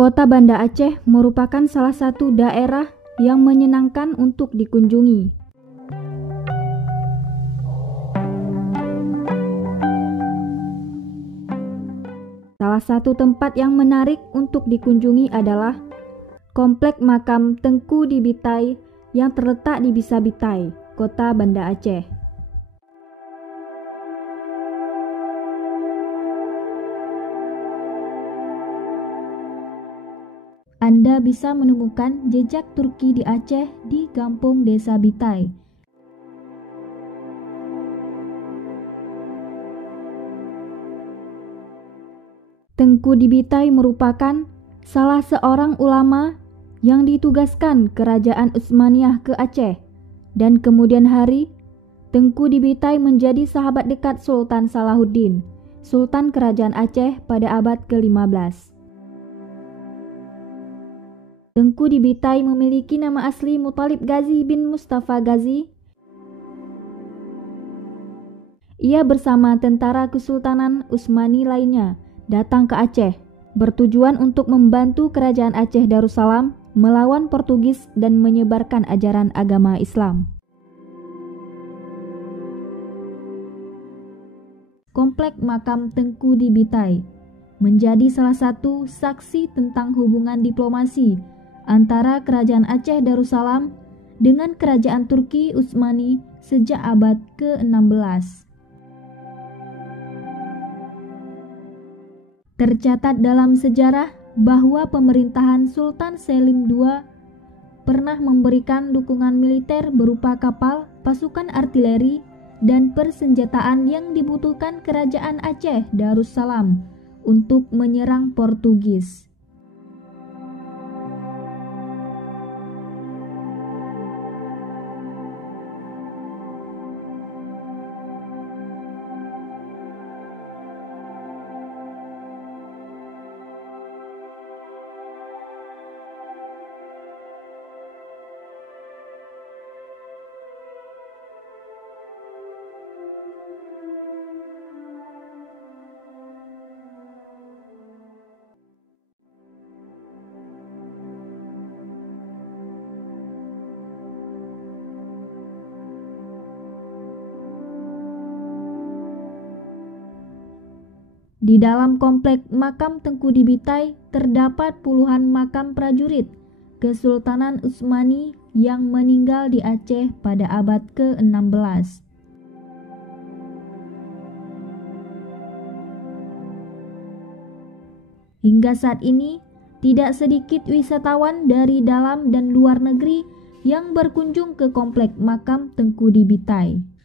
Kota Banda Aceh merupakan salah satu daerah yang menyenangkan untuk dikunjungi. Salah satu tempat yang menarik untuk dikunjungi adalah Komplek Makam Tengku Dibitai yang terletak di Bisabitai, Kota Banda Aceh. Anda bisa menemukan jejak Turki di Aceh di Kampung Desa Bitai. Tengku Dibitai merupakan salah seorang ulama yang ditugaskan Kerajaan Utsmaniyah ke Aceh, dan kemudian hari Tengku Dibitai menjadi sahabat dekat Sultan Salahuddin, Sultan Kerajaan Aceh pada abad ke-15. Tengku Dibitai memiliki nama asli Muthalib Ghazi bin Mustafa Ghazi. Ia bersama tentara Kesultanan Utsmani lainnya datang ke Aceh, bertujuan untuk membantu Kerajaan Aceh Darussalam melawan Portugis dan menyebarkan ajaran agama Islam. Komplek Makam Tengku Dibitai menjadi salah satu saksi tentang hubungan diplomasi antara Kerajaan Aceh Darussalam dengan Kerajaan Turki Utsmani sejak abad ke-16. Tercatat dalam sejarah bahwa pemerintahan Sultan Selim II pernah memberikan dukungan militer berupa kapal, pasukan artileri, dan persenjataan yang dibutuhkan Kerajaan Aceh Darussalam untuk menyerang Portugis. Di dalam komplek makam Tengku Dibitai terdapat puluhan makam prajurit Kesultanan Utsmani yang meninggal di Aceh pada abad ke-16. Hingga saat ini, tidak sedikit wisatawan dari dalam dan luar negeri yang berkunjung ke komplek makam Tengku Dibitai.